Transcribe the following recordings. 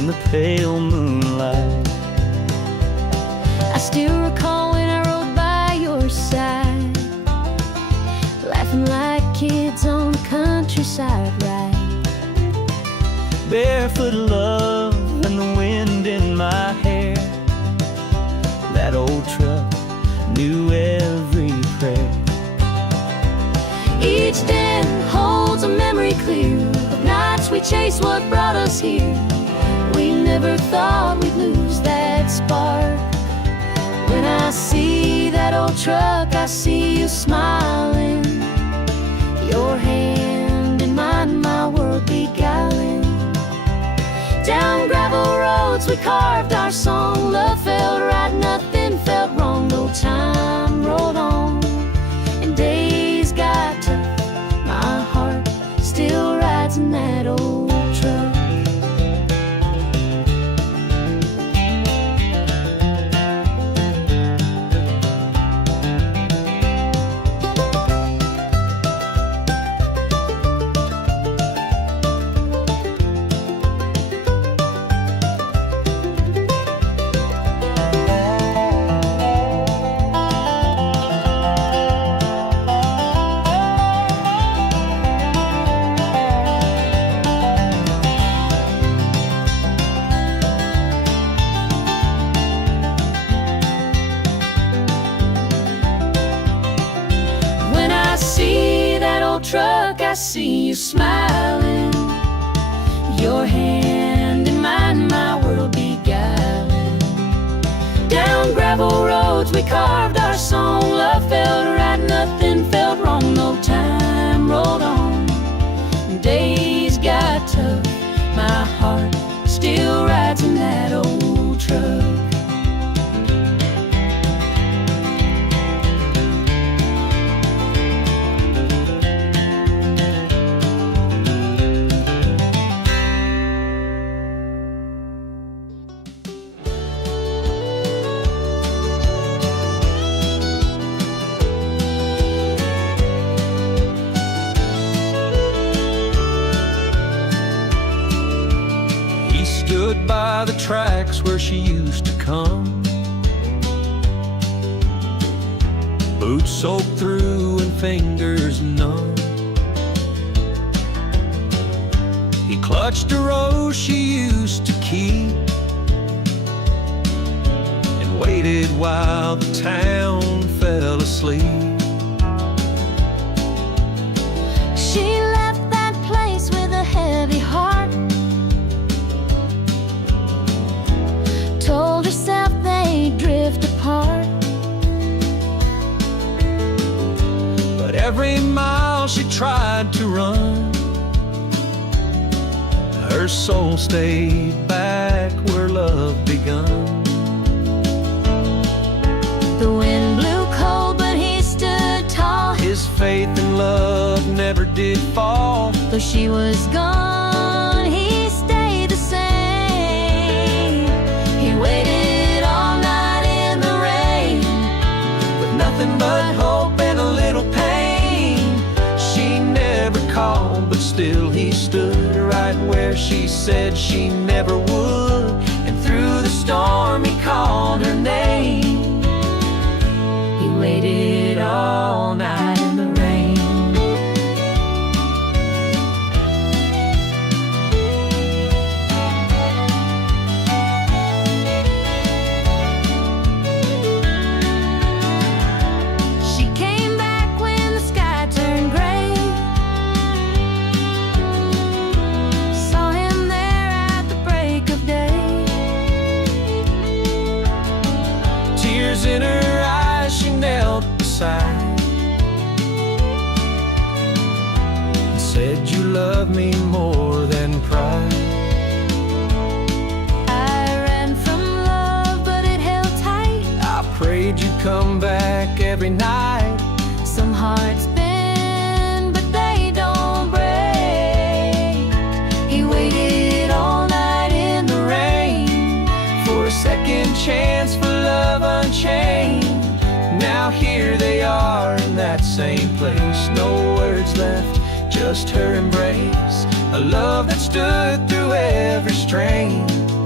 in the pale moonlight. I still recall when I rode by your side, laughing like kids on the countryside ride. Barefoot love and the wind in my hair. That old truck knew every prayer. Each den holds a memory clear of nights we chased what brought us here. We never thought we'd lose that spark. When I see that old truck, I see you smiling, your hand in mine, my world beguiling. Down gravel roads we carved our song. Love felt right, nothing felt wrong. No time rolled on and days got tough. My heart still rides in that old truck. Truck, I see you smiling, your hand in mine, my world beguiling. Down gravel roads we carved our song. Love felt right, nothing felt wrong. No time rolled on and days got tough. My heart still rides in that old truck. Stood by the tracks where she used to come, boots soaked through and fingers numb. He clutched a rose she used to keep and waited while the town fell asleep. She left that place with a heavy heart, told herself they'd drift apart. But every mile she tried to run, her soul stayed back where love begun. The wind blew cold, but he stood tall. His faith in love never did fall. Though she was gone, he stayed the same. He waited all night in the rain, With nothing but hope and a little pain. She never called, but still he stood right where she said she never would. And through the storm he called her name. he waited all night in the rain. She came back when the sky turned gray, saw him there at the break of day. Tears in her eyes, she knelt beside and said, "You love me more than pride." I ran from love, but it held tight. I prayed you'd come back every night. Some hearts bend, but they don't break. He waited all night in the rain For a second chance, for love unchained. Now here they are in that same place. No words left, just her embrace. A love that stood through every strain.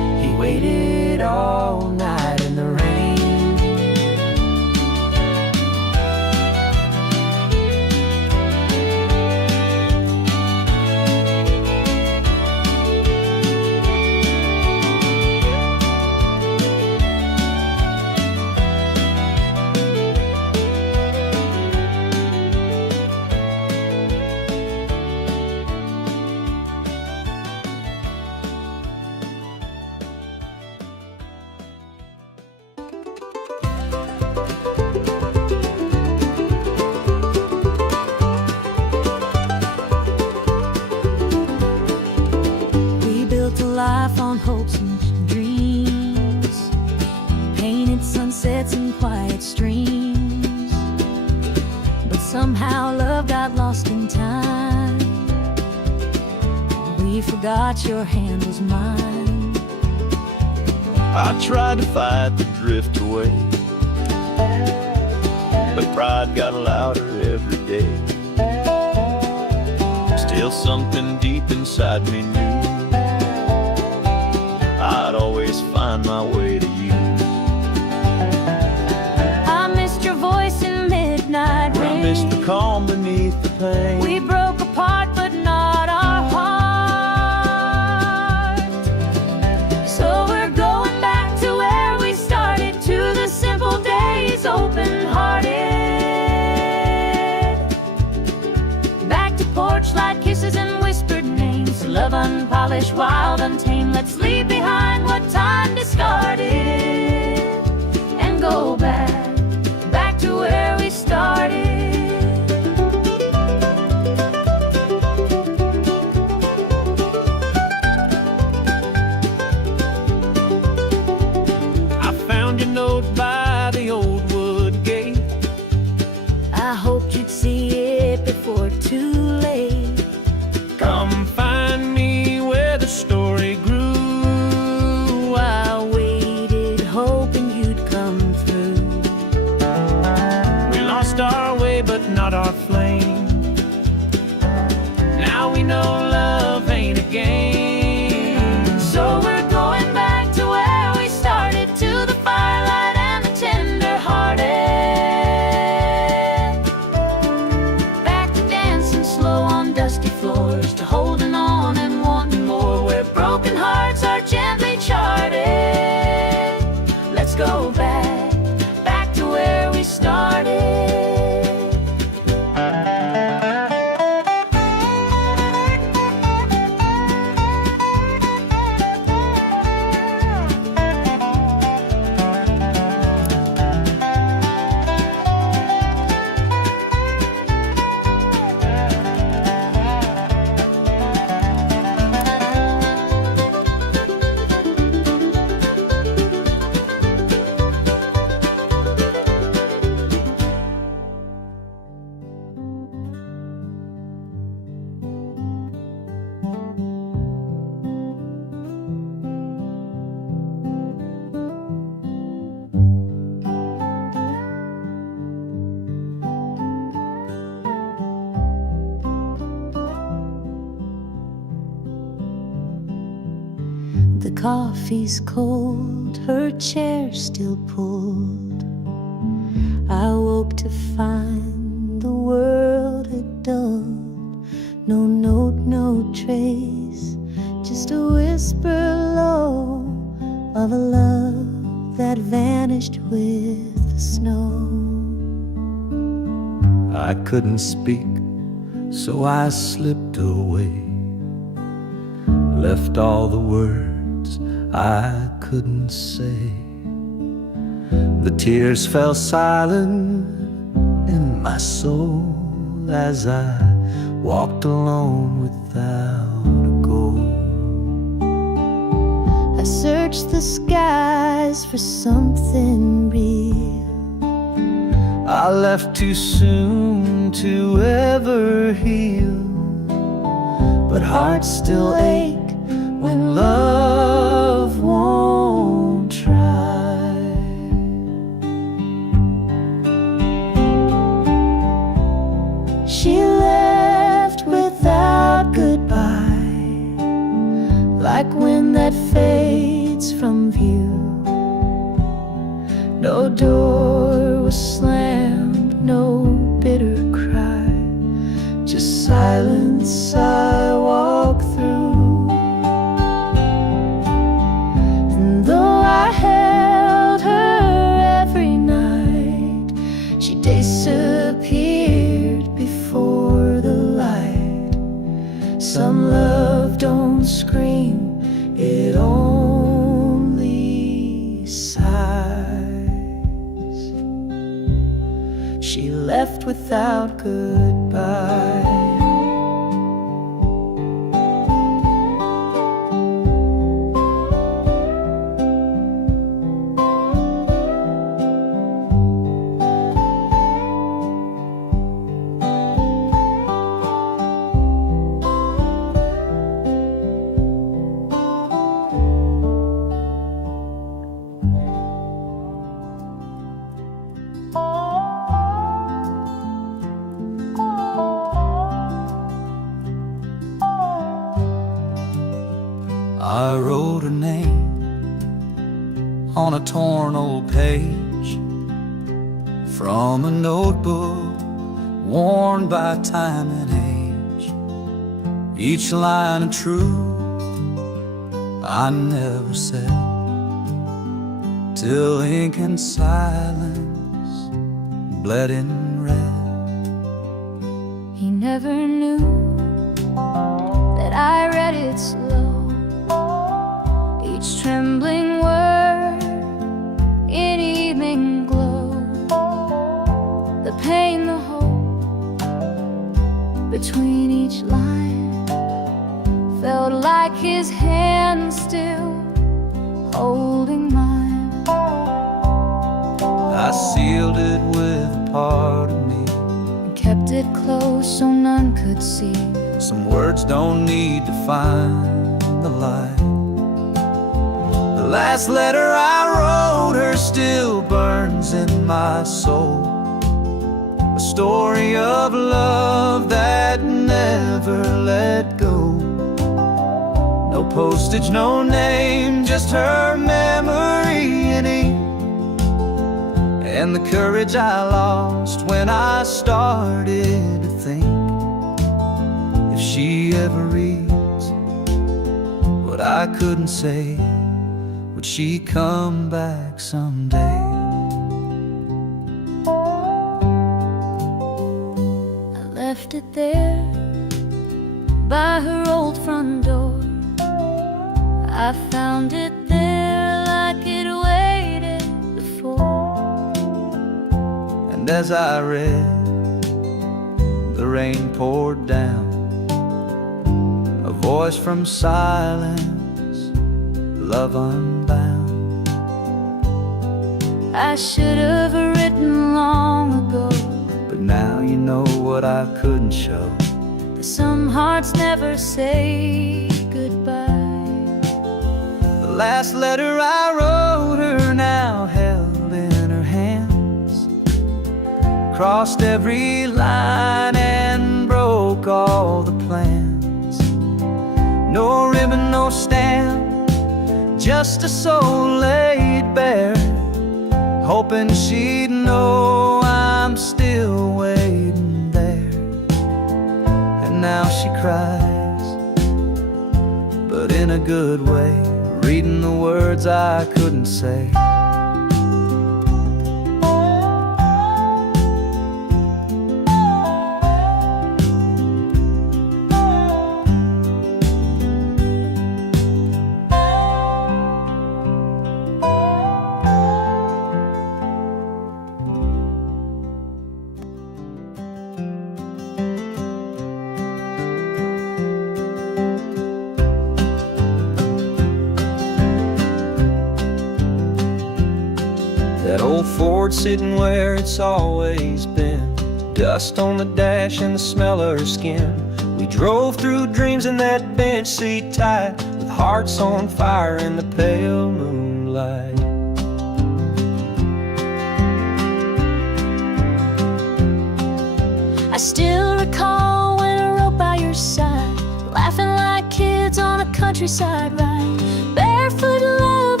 waited all night in the rain. Life on hopes and dreams, painted sunsets and quiet streams, but somehow love got lost in time. We forgot your hand was mine. I tried to fight the drift away, but pride got louder every day. Still something deep inside me knew I'd always find my way to you. I missed your voice in midnight rain. I missed the calm beneath the pain. We broke apart, but not our heart. So we're going back to where we started, to the simple days, open-hearted. Back to porch light kisses and whispered names, love unpolished, wild, untamed. Let's leave behind what time discarded and go back to where we started. I found your note by the old wood gate. I hoped you'd see it before too late. Come find me where the story grew. I waited, hoping you'd come through. We lost our way, but not our flame. Now we know love ain't a game. So we're going back to where we started, to the firelight and the tender-hearted. Back to dancing slow on dusty floors, to holding on and wanting more, where broken hearts are gently charted. Let's go back to where we started. The coffee's cold, her chair still pulled. I woke to find the world had dulled. No note, no trace, just a whisper low of a love that vanished with the snow. I couldn't speak, so I slipped away, left all the words I couldn't say. The tears fell silent in my soul as I walked alone without a goal. I searched the skies for something real. I left too soon to ever heal, but hearts still ache when love won't try. She left without goodbye, like wind that fades streets from view. No door was slammed, no bitter cry, just silence I walk through. And though I held her every night, she disappeared before the light. Some love don't scream, it only sighs. She left without goodbye. I wrote her name on a torn old page from a notebook worn by time and age. Each line of truth I never said, till ink and silence bled in red. He never knew that I read it slow, each trembling word in evening glow. The pain, the hope between each line felt like his hand still holding mine. I sealed it with a part of me And kept it close so none could see. Some words don't need to find the light. The last letter I wrote her still burns in my soul, a story of love that never let go. No postage, no name, just her memory in ink, and the courage I lost when I started to think, if she ever reads what I couldn't say, would she come back someday? I left it there by her old front door. I found it there like it waited before. And as I read, the rain poured down, a voice from silence, love unbound. I should have written long ago, but now you know what I couldn't show. that some hearts never say goodbye. The last letter I wrote her now held in her hands, crossed every line and broke all the plans. No ribbon, no stamp, just a soul laid bare, hoping she'd know I'm still waiting there. And now she cries, but in a good way, reading the words I couldn't say. That old Ford sitting where it's always been, dust on the dash and the smell of her skin. We drove through dreams in that bench seat tight, with hearts on fire in the pale moonlight. I still recall when I rode by your side, laughing like kids on a countryside ride, barefoot love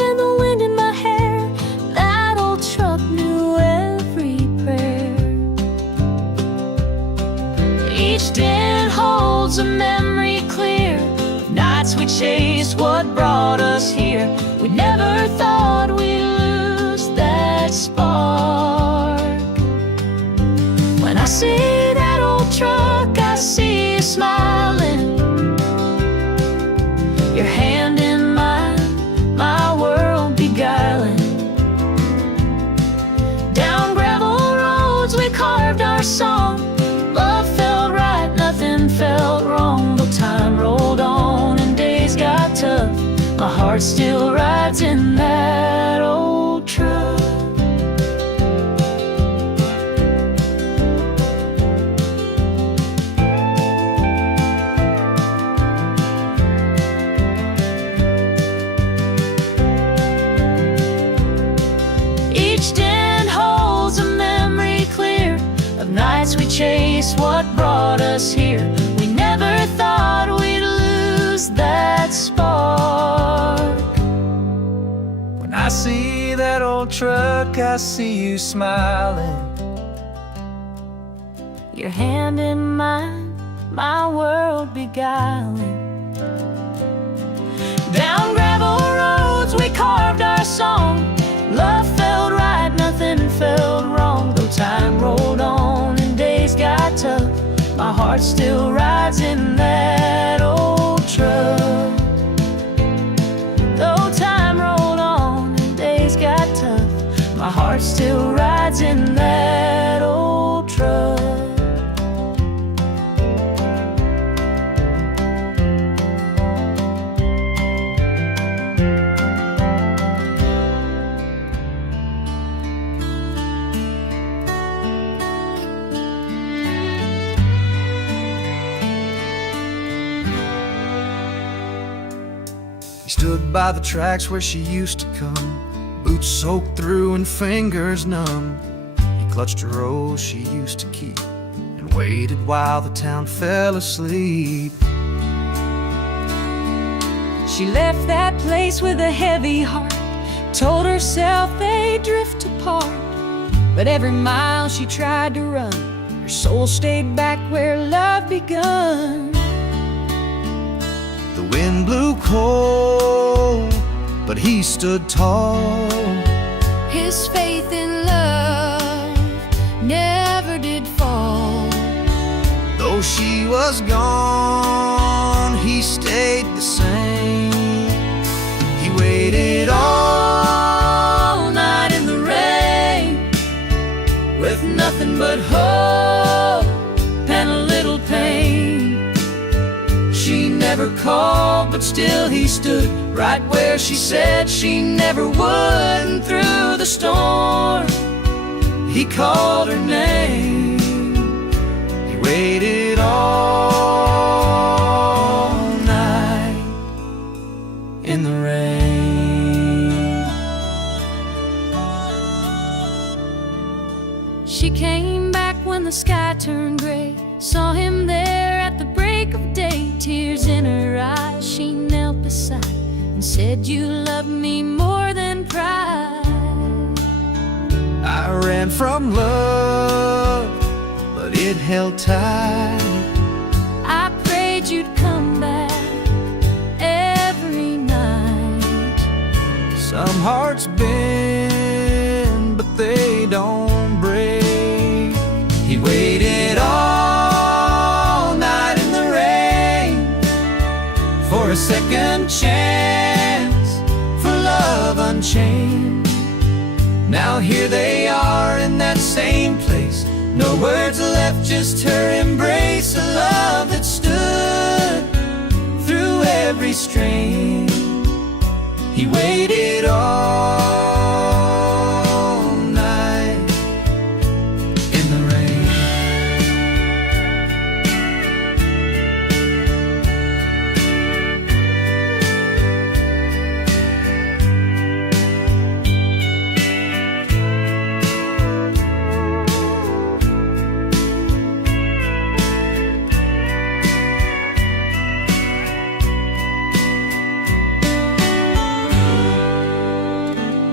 nights we chased what brought us here. We never thought we'd lose that spark. When I see that old truck, I see you smiling, your hand in mine, my world beguiling. Down gravel roads we carved our song. Love felt right, nothing felt wrong. Though time rolled on and days got tough, my heart still rides in that old truck. Each den holds a memory clear of nights we chased what brought us here. We never thought we'd lose that spark. When I see that old truck, I see you smiling, Your hand in mine, my world beguiling. Down gravel roads we carved our song. Love felt right, nothing felt wrong. Though time rolled on and days got tough, my heart still rides in that old truck. Though time rolled on and days got tough, my heart still rides in that old truck. He stood by the tracks where she used to come, boots soaked through and fingers numb. He clutched a rose she used to keep and waited while the town fell asleep. She left that place with a heavy heart, told herself they'd drift apart. But every mile she tried to run, her soul stayed back where love begun. The wind blew cold, but he stood tall. His faith in love never did fall. Though she was gone, he stayed the same. He waited all night in the rain, with nothing but hope and a little pain. She never called, but still he stood right where she said she never would. And through the storm, he called her name. He waited all night in the rain. She came back when the sky turned gray, saw him there at the break of day. Tears in her eyes, she knelt beside and said, "You love me more than pride." I ran from love, but it held tight. I prayed you'd come back every night. Some hearts bend, but they don't break. He waited all night in the rain for a second chance, for love unchained. Now here they are in that same place, no words left, just her embrace. A love that stood through every strain. He waited all night in the rain.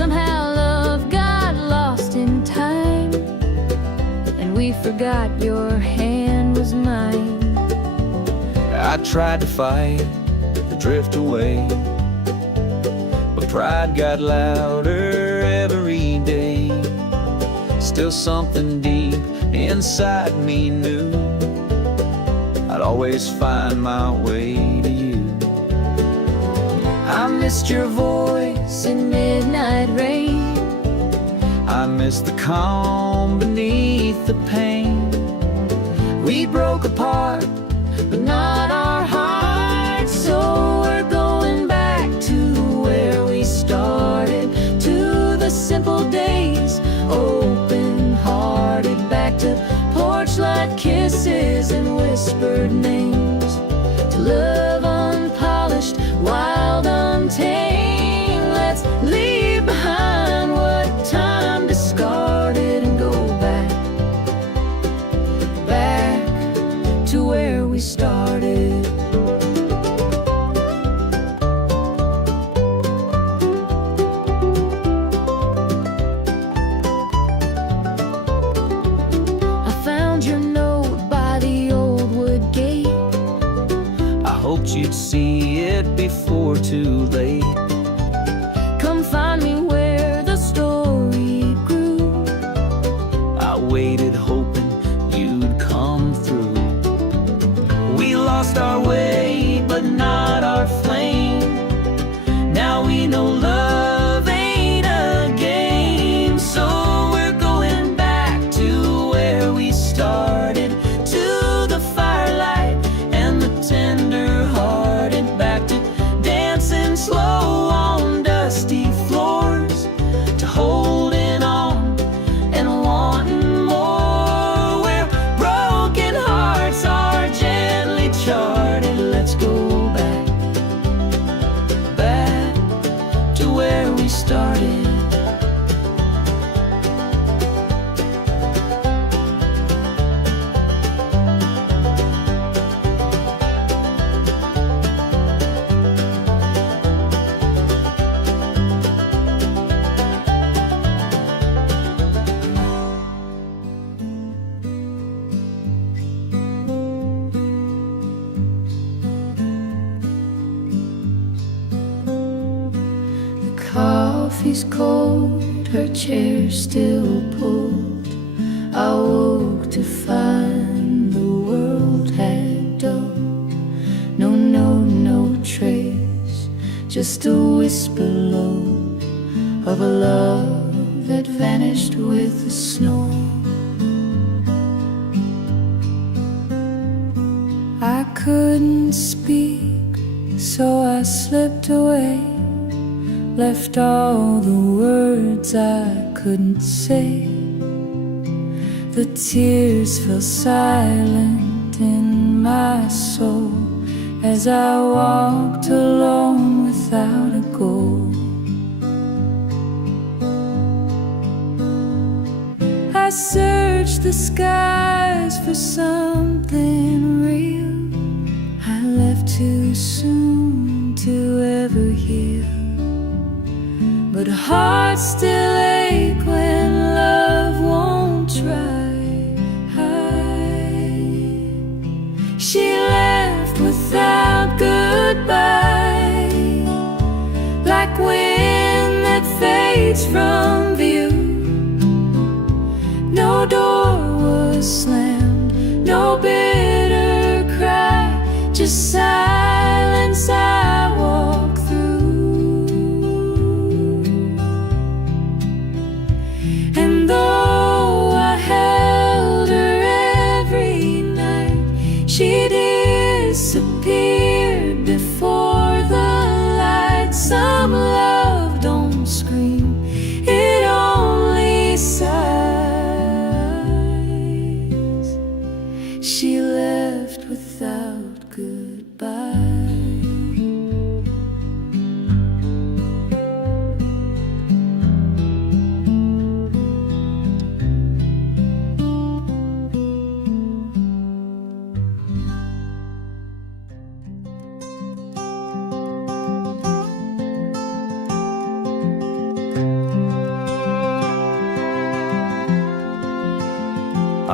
Somehow love got lost in time, and we forgot your hand was mine. I tried to fight the drift away, but pride got louder every day. Still something deep inside me knew I'd always find my way to you. I missed your voice in midnight rain. I missed the calm beneath the pain. We broke apart, but not our hearts. So we're going back to where we started, to the simple days, open-hearted. Back to porch light kisses and whispered names, to love unpolished, wild, untamed. Let's leave behind what time discarded and go back, back to where we started. I found your note by the old wood gate. I hoped you'd see it before too late. Come find me where the story grew. I waited hoping you'd come through. We lost our way, but not our flame. Now we know love ain't a game. So we're going back to where we started, to the firelight and the tender-hearted. Back to dancing slow on dusty floors, to holding on and wanting more, where broken hearts are gently charted. Let's go back, back to where we started. Coffee's cold, her chair still pulled. I woke to find the world had dulled. No note, no trace, just a whisper low of a love that vanished with the snow. I couldn't speak, so I slipped away, left all the words I couldn't say. The tears fell silent in my soul as I walked alone without a goal. I searched the skies for something real. I left too soon to ever heal, but hearts still ache when love won't try. She left without goodbye, like wind that fades from view. No door was slammed, no bitter cry, just silence I walk through. And though I held her every night, she disappeared before the light. Some love don't scream, it only sighs. She left without goodbye.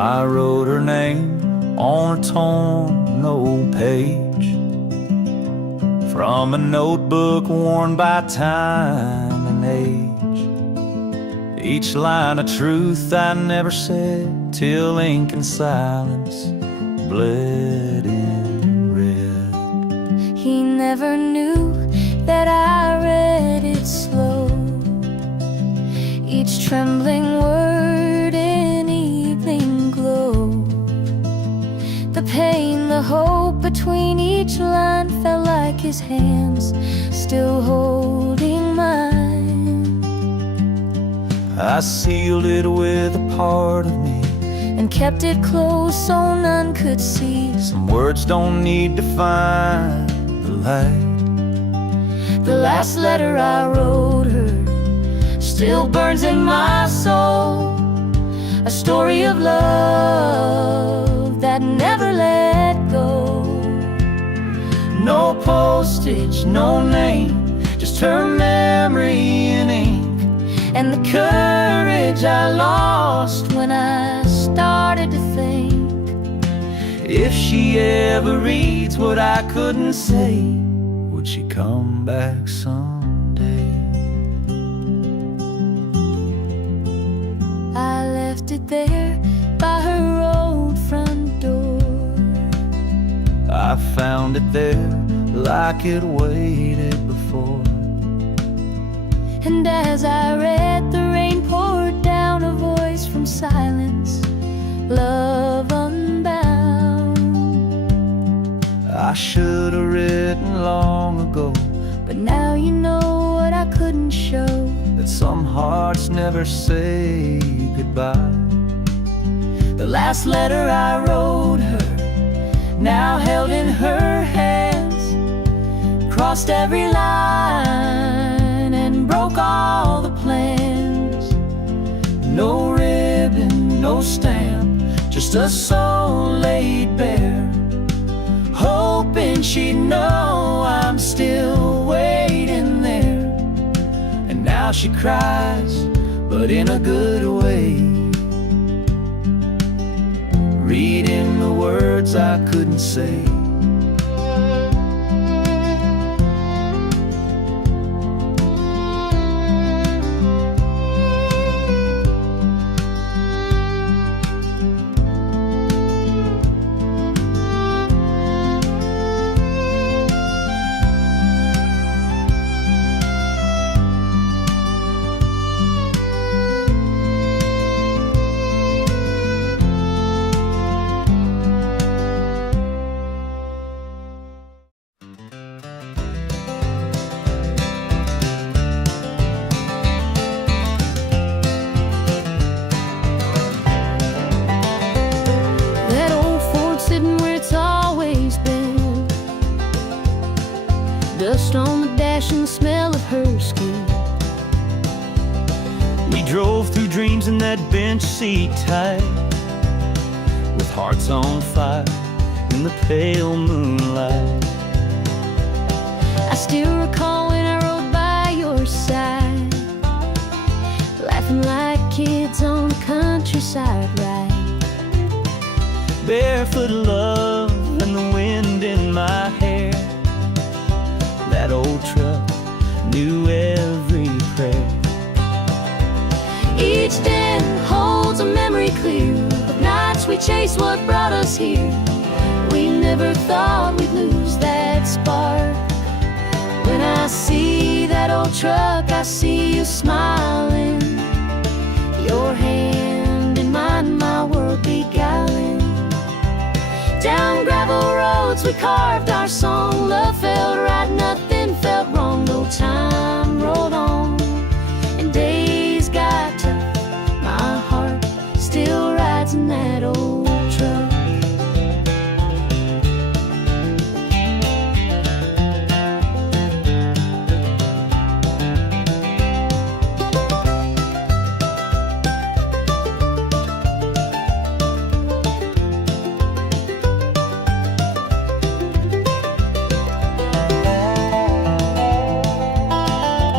I wrote her name on a torn old page from a notebook worn by time and age. Each line a truth I never said till ink and silence bled in red. He never knew that I read it slow, each trembling word in evening glow. The pain, the hope between each line felt like his hands still holding mine. I sealed it with a part of me and kept it close so none could see. Some words don't need to find the light. The last letter I wrote her still burns in my soul, a story of love that never let go. No postage, no name, just her memory in ink, and the courage I lost when I started to think, if she ever reads what I couldn't say, would she come back someday? I left it there by her old front door. I found it there like it waited before. And as I read, the rain poured down, a voice from silence, love unbound. I should have written long ago, but now you know what I couldn't show, that some hearts never say goodbye. The last letter I wrote her, now held in her hands, crossed every line and broke all the plans. No ribbon, no stamp, just a soul laid bare, hoping she'd know I'm still waiting there. And now she cries, but in a good way, reading the words I couldn't say. Dust on the dash and the smell of her skin. We drove through dreams in that bench seat tight, with hearts on fire in the pale moonlight. I still recall when I rode by your side, laughing like kids on the countryside ride. Barefoot love and the wind in my hair. That old truck knew every prayer. Each den holds a memory clear of nights we chased what brought us here. We never thought we'd lose that spark. When I see that old truck, I see you smiling, your hand in mine, my world beguiling. Down gravel roads we carved our song. Love felt right, nothing felt wrong. No time rolled on and days got tough. My heart still rides in that old truck.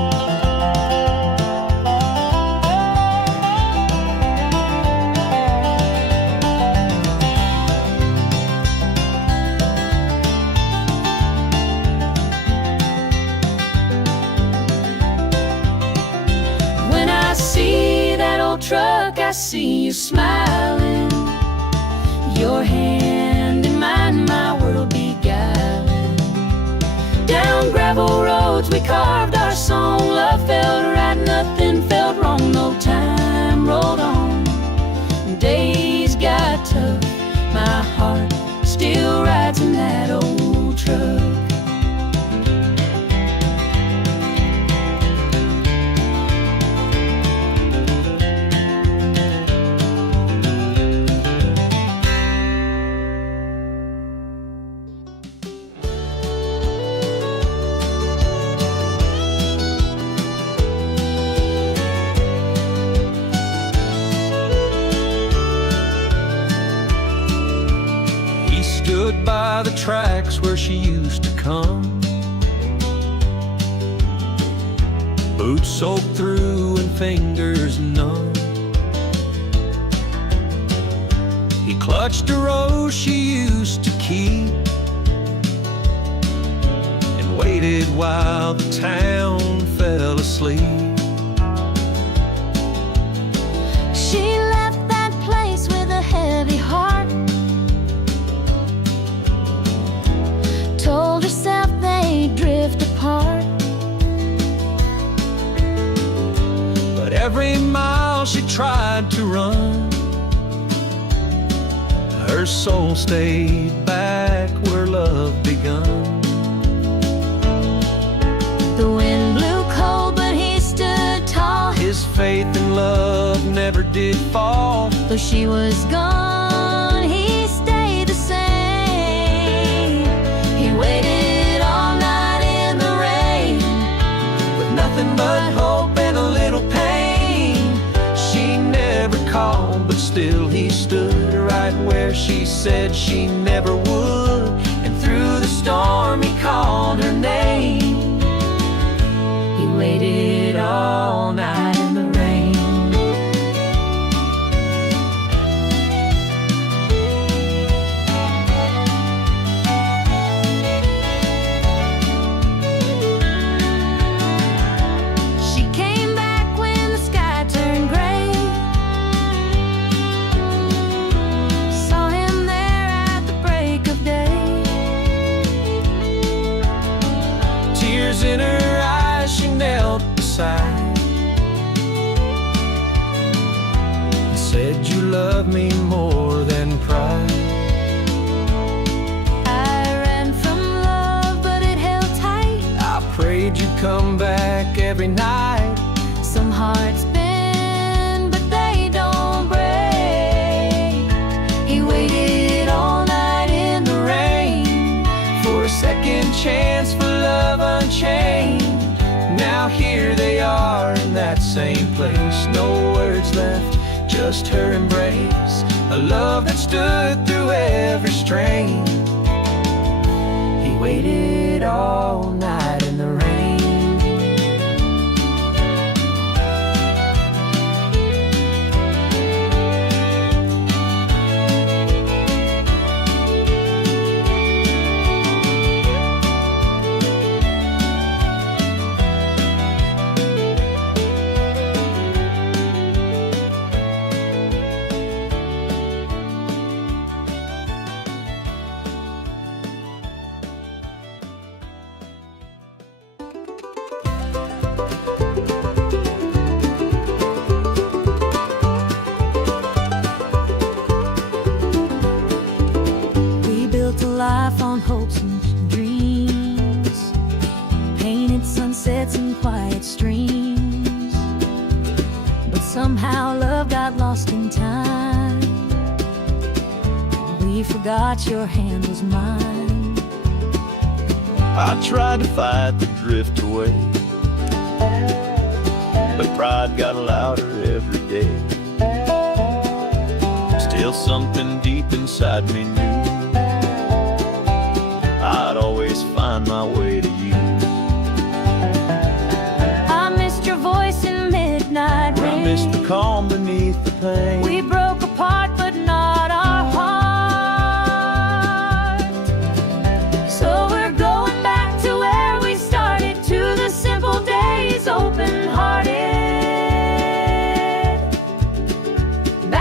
see you smiling, your hand in mine, my world beguiling. Down gravel roads we carved our song, love felt right, nothing felt wrong, no time rolled on. Days got tough, my heart still rides in that old truck. Stood by the tracks where she used to come, boots soaked through and fingers numb. He clutched a rose she used to keep and waited while the town fell asleep. She left that place with a heavy heart, told herself they'd drift apart. But every mile she tried to run, her soul stayed back where love begun. The wind blew cold, but he stood tall. His faith in love never did fall. Though she was gone, he stayed the same. He waited all night in the rain, With nothing but hope and a little pain. She never called, but still he stood right where she said she never would. And through the storm he called her name. he waited all night in the rain. She came back when the sky turned gray, saw him there at the break of day. Tears in her eyes, she knelt beside and said, "You love me more than pride." I ran from love, but it held tight. I prayed you'd come back every night. Some hearts bend, but they don't break. He waited all night in the rain For a second chance for love unchained. Now here they are in that same place. No words left, just her embrace. A love that stood through every strain. He waited all night in the rain. We built a life on hopes and dreams, painted sunsets and quiet streams. But somehow love got lost in time. We forgot your hand was mine. I tried to fight the drift away, but pride got louder every day. Still something deep inside me knew I'd always find my way to you. I missed your voice in midnight I rain. missed the calm beneath the pain. We broke apart, but not our heart. So we're going back to where we started, to the simple days, open-hearted.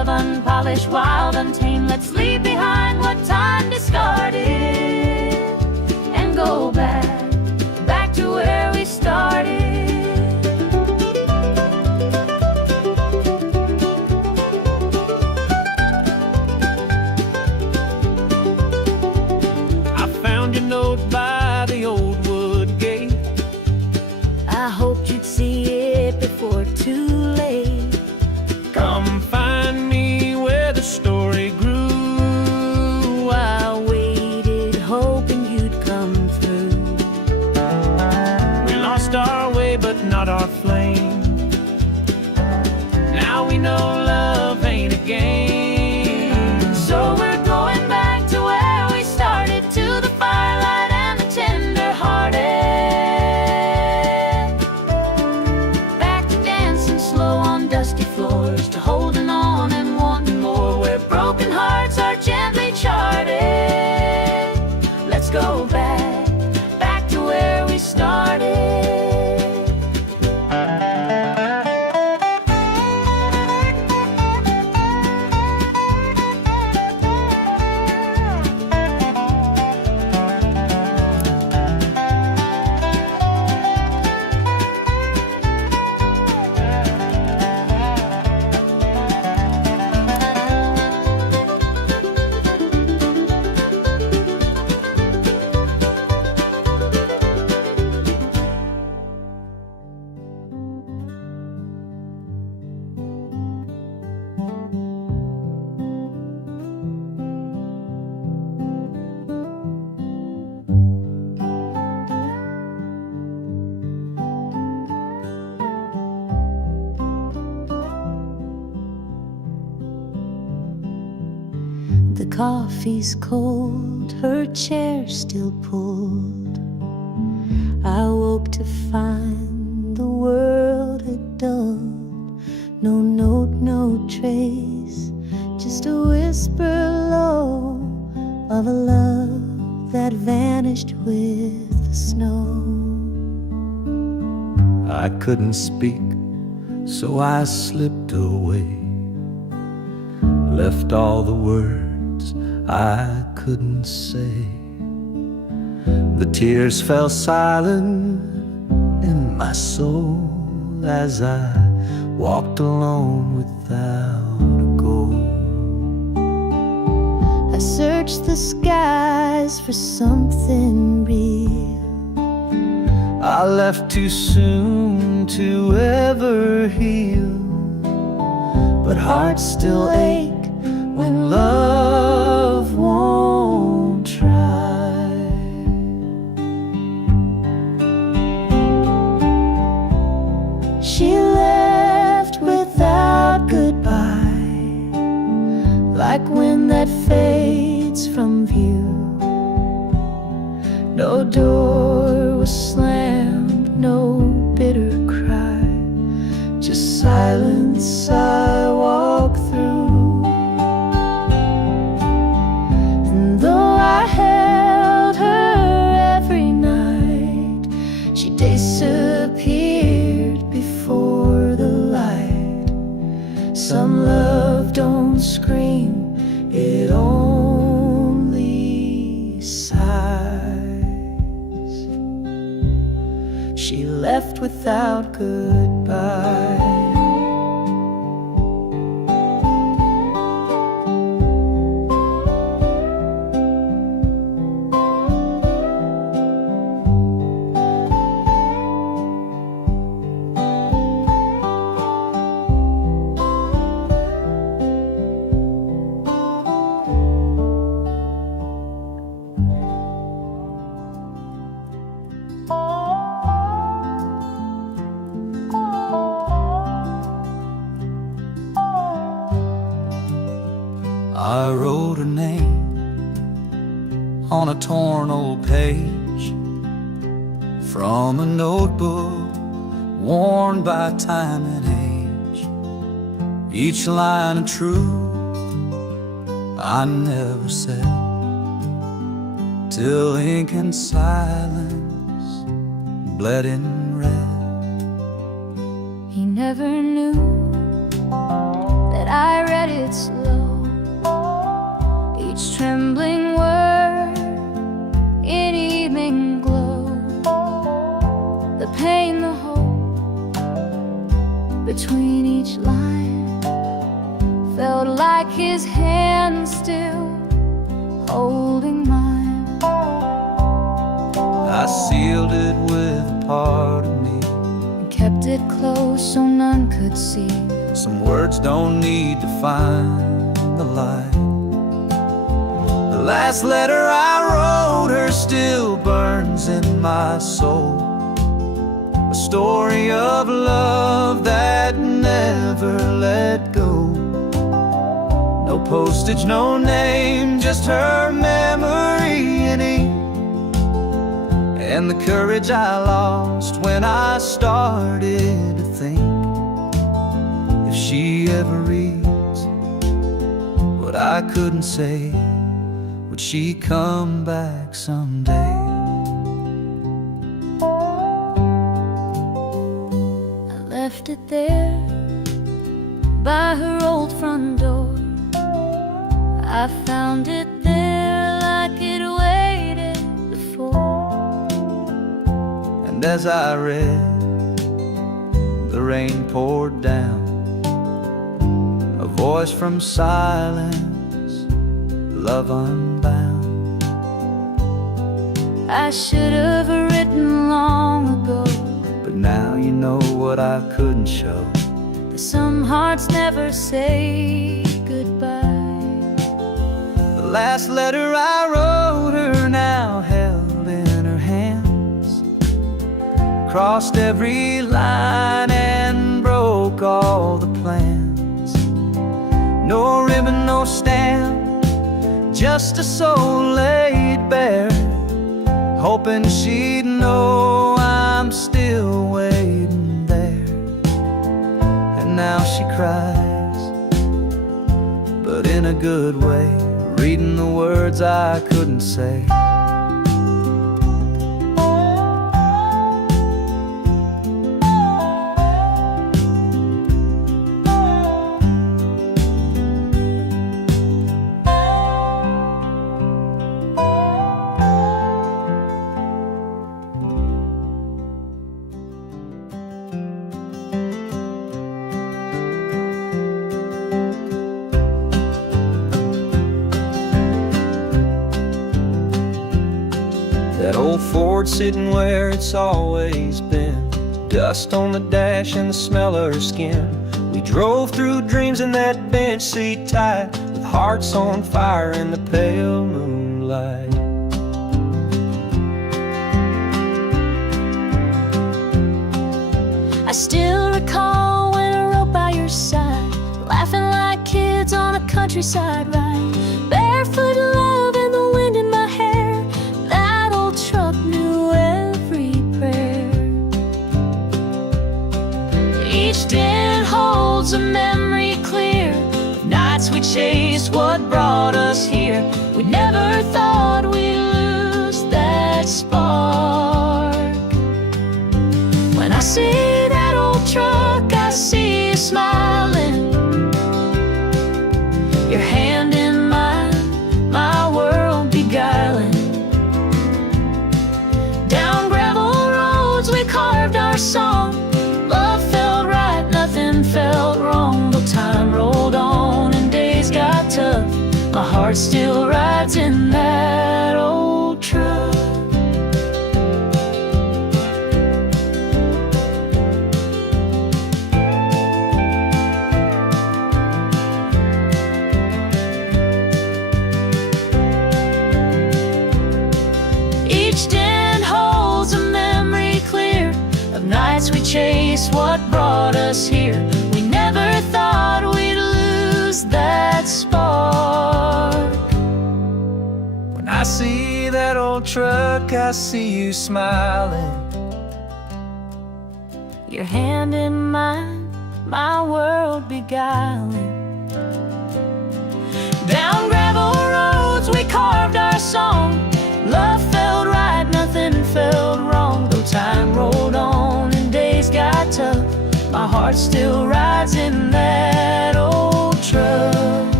unpolished, wild, untamed. Let's leave behind what time discarded and go back to where we started. I found your note by the old wood gate. I hoped you'd see it before too late. Come find me where the story grew. I waited, hoping you'd come through. We lost our way, but not our flame. Now we know love ain't a game. So we're going back to where we started, to the firelight and the tender-hearted. Back to dancing slow on dusty floors, to holding on and wanting more, where broken hearts are gently charted. Let's go back to where we started. The coffee's cold, her chair still pulled. I woke to find the world had dulled. No note, no trace, just a whisper low of a love that vanished with the snow. I couldn't speak, so I slipped away, left all the words I couldn't say. The tears fell silent in my soul as I walked alone without a goal. I searched the skies for something real. I left too soon to ever heal, but hearts still ache when love won't try. She left without goodbye, like wind that fades from view. No door was slammed, no bitter cry, just silence I walk through. And though I held her every night, she disappeared before the light. Some love don't scream, it only sighs. She left without goodbye. I wrote her name on a torn old page from a notebook worn by time and age. Each line of truth I never said, till ink and silence bled in red. He never knew that I read it it slow, each trembling word in evening glow. The pain, the hope between each line felt like his hand still holding mine. I sealed it with a part of me, And kept it close so none could see. some words don't need to find the light. The last letter I wrote her still burns in my soul, a story of love that never let go. No postage, no name, just her memory in ink, and the courage I lost when I started to think, if she ever reads what I couldn't say, would she come back someday? I left it there by her old front door. I found it there like it waited before. And as I read, the rain poured down, a voice from silence, love unbound. I should have written long ago, But now you know what I couldn't show. that some hearts never say goodbye. The last letter I wrote her now held in her hands, crossed every line and broke all the plans. No ribbon, no stamp, just a soul laid bare, hoping she'd know I'm still waiting there. And now she cries, but in a good way, reading the words I couldn't say. That old Ford sitting where it's always been, dust on the dash and the smell of her skin. We drove through dreams in that bench seat tight, with hearts on fire in the pale moonlight. I still recall when I rode by your side, laughing like kids on a countryside ride, barefoot love and the wind in my hair. That old truck knew every prayer. Each dent holds a memory clear of nights we chased what brought us here. We never thought we'd lose that spark. When I see that old truck, I see you smiling, your hand in mine, my world beguiling. Down gravel roads we carved our song, love felt right, nothing felt wrong. But time rolled on and days got tough, my heart still rides in that old truck. Each dent holds a memory clear of nights we chased what brought us here. We never thought we'd lose that spark. When I see that old truck, I see you smiling, Your hand in mine, my world beguiling. Down gravel roads we carved our song, love felt right, nothing felt wrong. Though time rolled on and days got tough, my heart still rides in that old truck.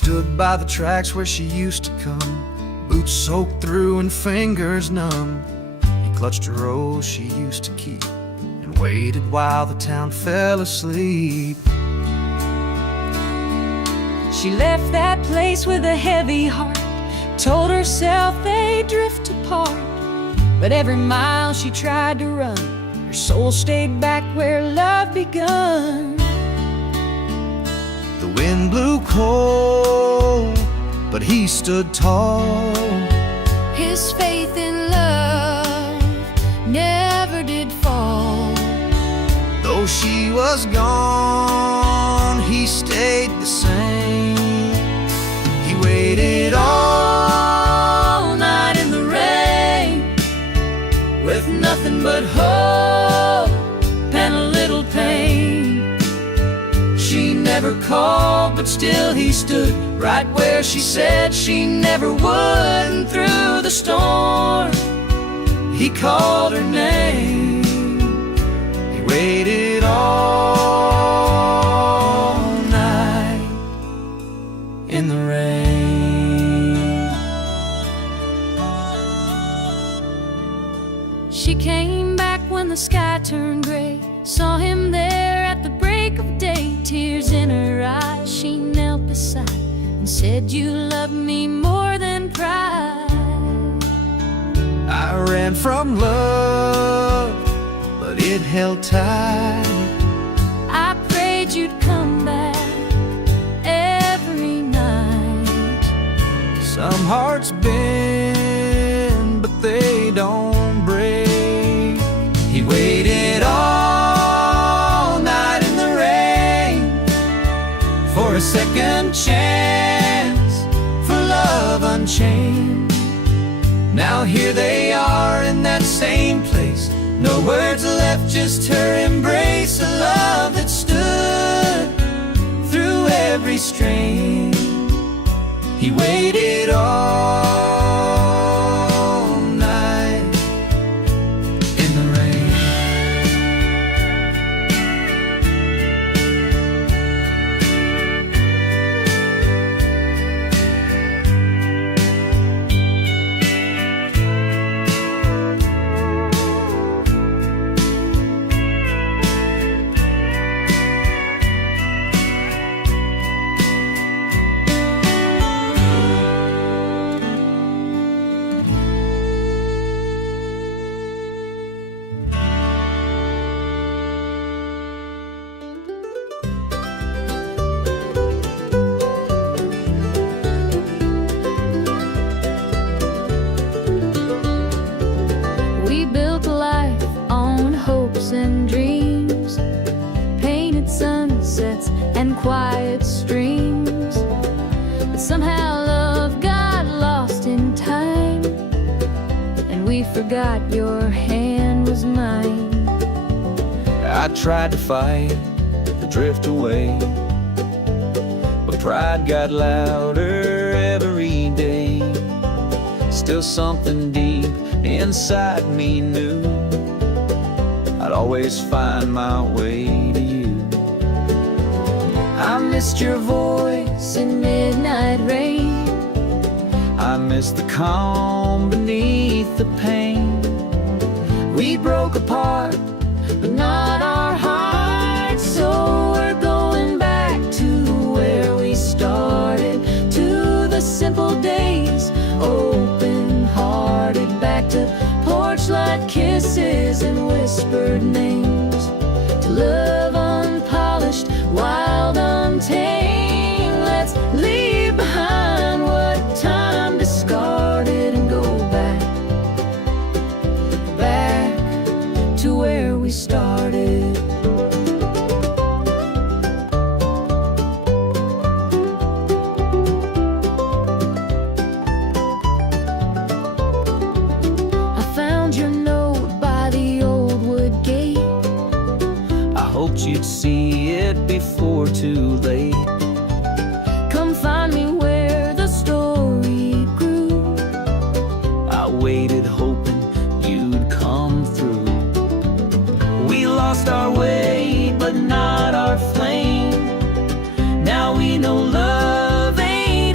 stood by the tracks where she used to come, boots soaked through and fingers numb. He clutched a rose she used to keep and waited while the town fell asleep. She left that place with a heavy heart, told herself they'd drift apart. But every mile she tried to run, her soul stayed back where love begun. The wind blew cold, but he stood tall. His faith in love never did fall. Though she was gone, he stayed the same. He waited all night in the rain, with nothing but hope and a little pain. She never called, but still he stood right where she said she never would. And through the storm, he called her name. He waited all night in the rain. She came back when the sky turned gray, saw him there at the break of day. Tears in her eyes, she knelt beside and said, "You love me more than pride." I ran from love, but it held tight. I prayed you'd come back every night. Some hearts bend, but they don't break. He waited all night in the rain for a second chance, for love unchained. Now here they are in that same place, no words left, just her embrace. A love that stood through every strain. He waited all night in the rain. We built a life on hopes and dreams, painted sunsets and quiet streams. But somehow love got lost in time, and we forgot your hand was mine. I tried to fight the drift away, but pride got louder every day. Still something deep inside me knew I'd always find my way to you. I missed your voice in midnight rain. I missed the calm beneath the pain. We broke apart, but not our hearts. So we're going back to where we started, to the simple days, open-hearted, back to porch light kisses and whispered names, to love unpolished, wild, untamed. Let's leave behind what time discarded and go back, back to where we started. I found your note by the old wood gate. I hoped you'd see it before too late. Come find me where the story grew. I waited hoping you'd come through. We lost our way, but not our flame. Now we know love ain't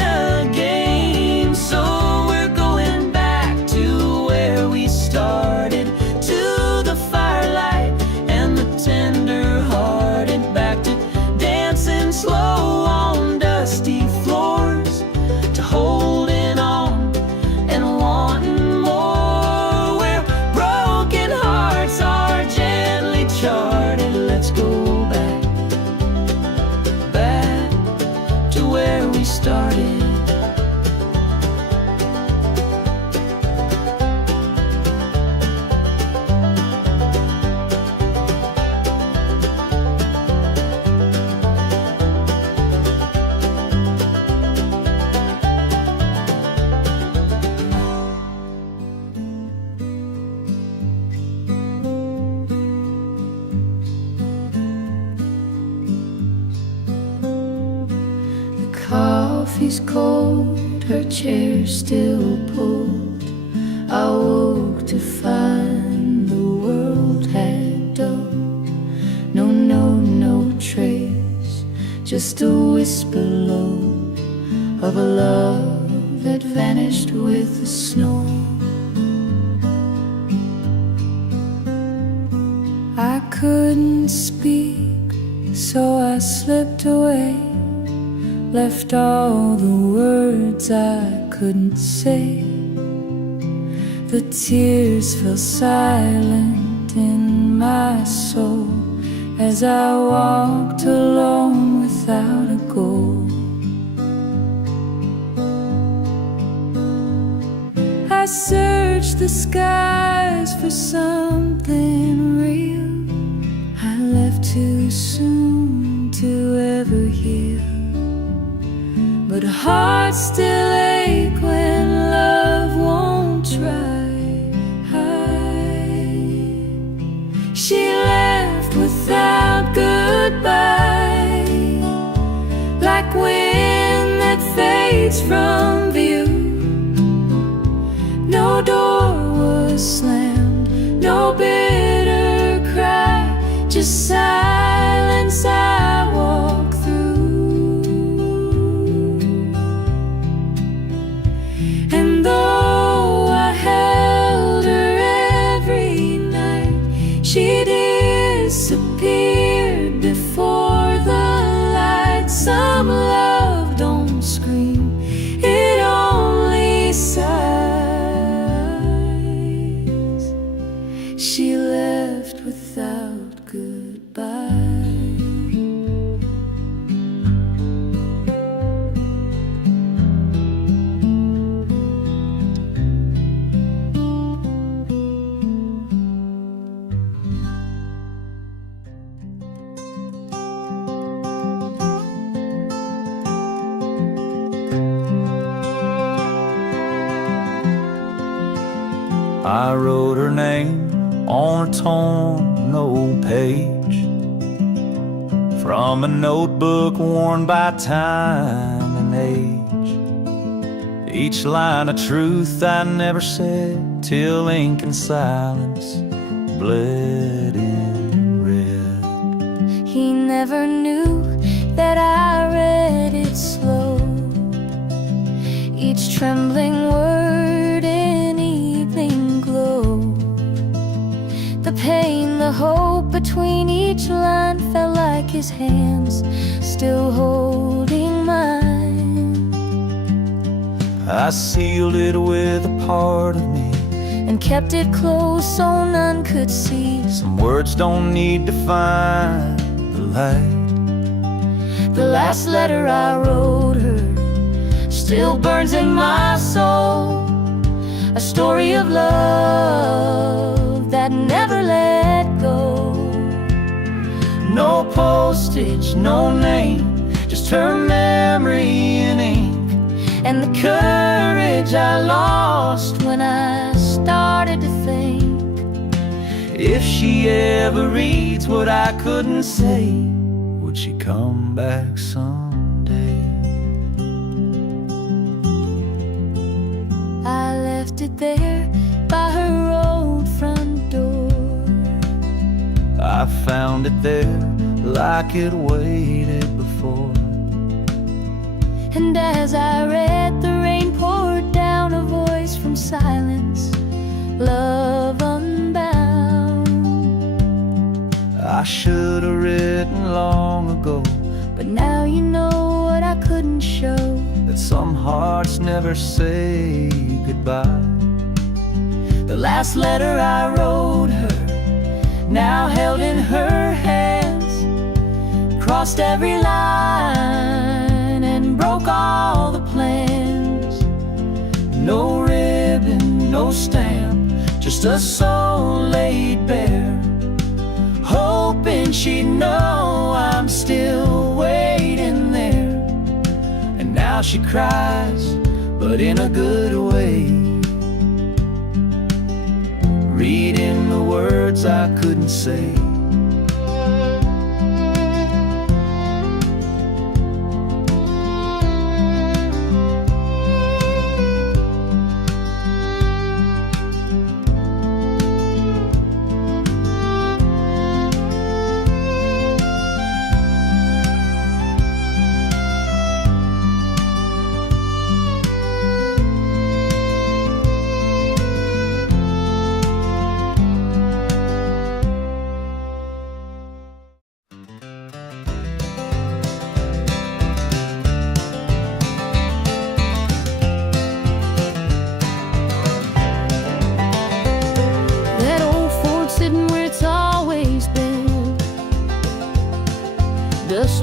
coffee's cold, her chair still pulled. I woke to find the world had dulled. No trace, just a whisper low of a love that vanished with the snow. I couldn't speak, so I slipped away, left all the words I couldn't say. The tears fell silent in my soul as I walked alone without a goal. I searched the skies for something real. I left too soon to ever heal, but hearts still ache when love won't try. She left without goodbye, like wind that fades from view. No door was slammed, no bitter cry, just silence I walk through. And though I held her every night, she disappeared before the light. Some love don't scream, it only sighs. She left without goodbye. I wrote her name on a torn old page from a notebook worn by time and age. Each line a truth I never said till ink and silence bled in red. He never knew that I read it slow, each trembling word in evening glow. The pain, the hope between each line felt like his hands still holding mine. I sealed it with a part of me and kept it close so none could see. Some words don't need to find the light. The last letter I wrote her still burns in my soul, a story of love that never let go. No postage, no name, just her memory in ink, and the courage I lost when I started to think, if she ever reads what I couldn't say, would she come back someday? I left it there by her old front door. I found it there like it waited before. And as I read, the rain poured down, a voice from silence, love unbound. I should have written long ago, but now you know what I couldn't show, that some hearts never say goodbye. The last letter I wrote her, now held in her hands, crossed every line and broke all the plans. No ribbon, no stamp, just a soul laid bare, hoping she'd know I'm still waiting there. And now she cries, but in a good way, reading the words I couldn't say.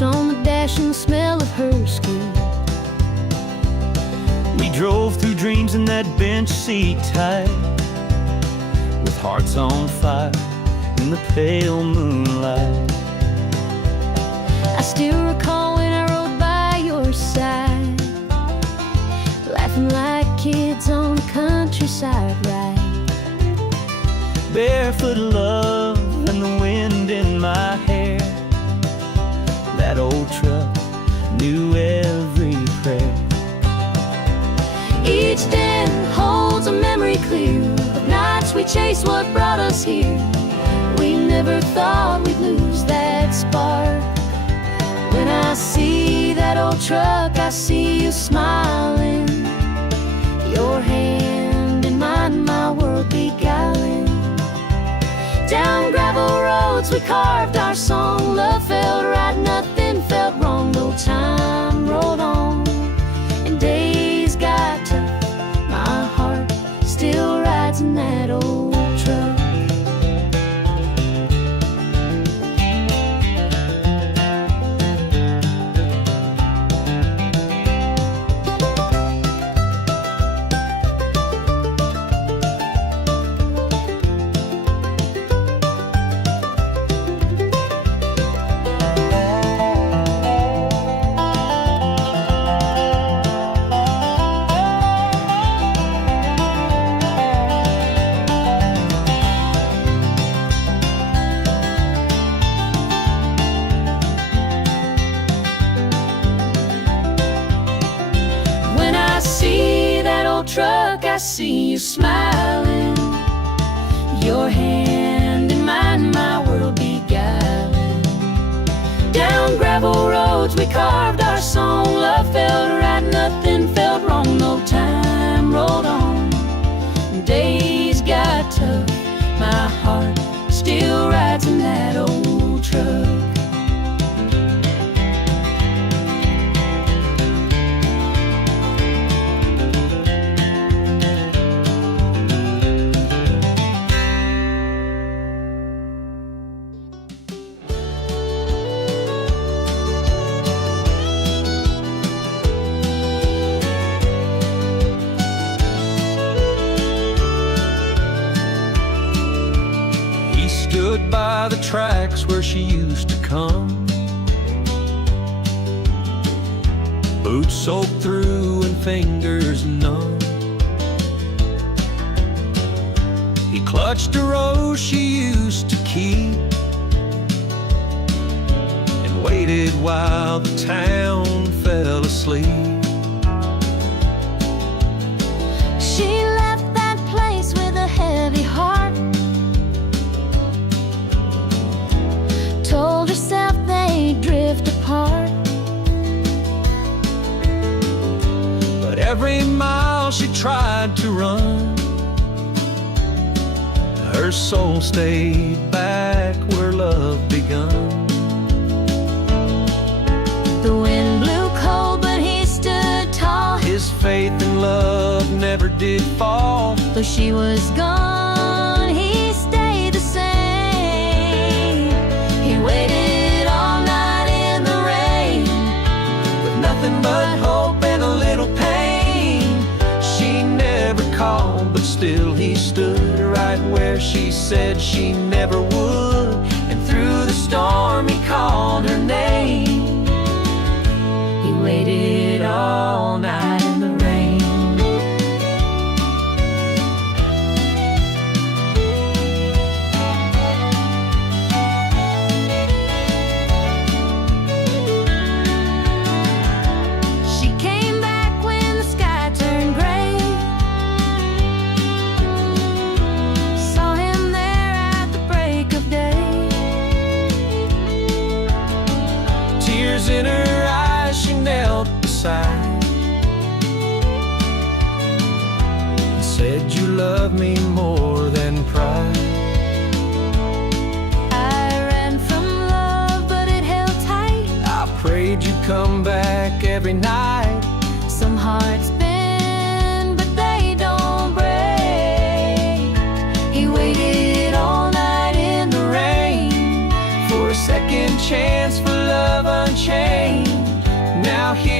on the dash and the smell of her skin. We drove through dreams in that bench seat tight, with hearts on fire in the pale moonlight. I still recall when I rode by your side, laughing like kids on the countryside ride. Barefoot love and the wind in my hair. That old truck knew every prayer. Each day holds a memory clear of nights we chased what brought us here. We never thought we'd lose that spark. When I see that old truck, I see you smiling, your hand in mine, my world beguiling. Down gravel roads we carved our song. Love felt right, nothing felt wrong. No time rolled on and days got tough. My heart still rides in that old truck. Truck, I see you smiling, your hand in mine, my world beguiling. Down gravel roads we carved our song. Love felt right, nothing felt wrong. No time rolled on, days got tough. My heart still rides in that old truck. Stood by the tracks where she used to come, boots soaked through and fingers numb. He clutched a rose she used to keep and waited while the town fell asleep. She left that place with a heavy heart, told herself they'd drift apart. But every mile she tried to run, her soul stayed back where love begun. The wind blew cold, but he stood tall. His faith in love never did fall. Though she was gone, he stayed the same. He waited all night in the rain, With nothing but hope and a little pain. She never called, but still he stood right where she said she never would. And through the storm he called her name. he waited All night in the rain. She came back when the sky turned gray, saw him there at the break of day. Tears in her eyes, she knelt beside and said, "You love me more than pride." I ran from love, but it held tight. I prayed you'd come back every night. Some hearts bend, but they don't break. He waited all night in the rain For a second chance, for love unchanged.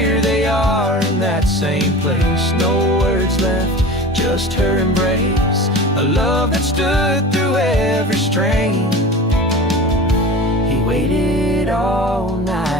here they are in that same place. No words left, just her embrace. A love that stood through every strain. He waited all night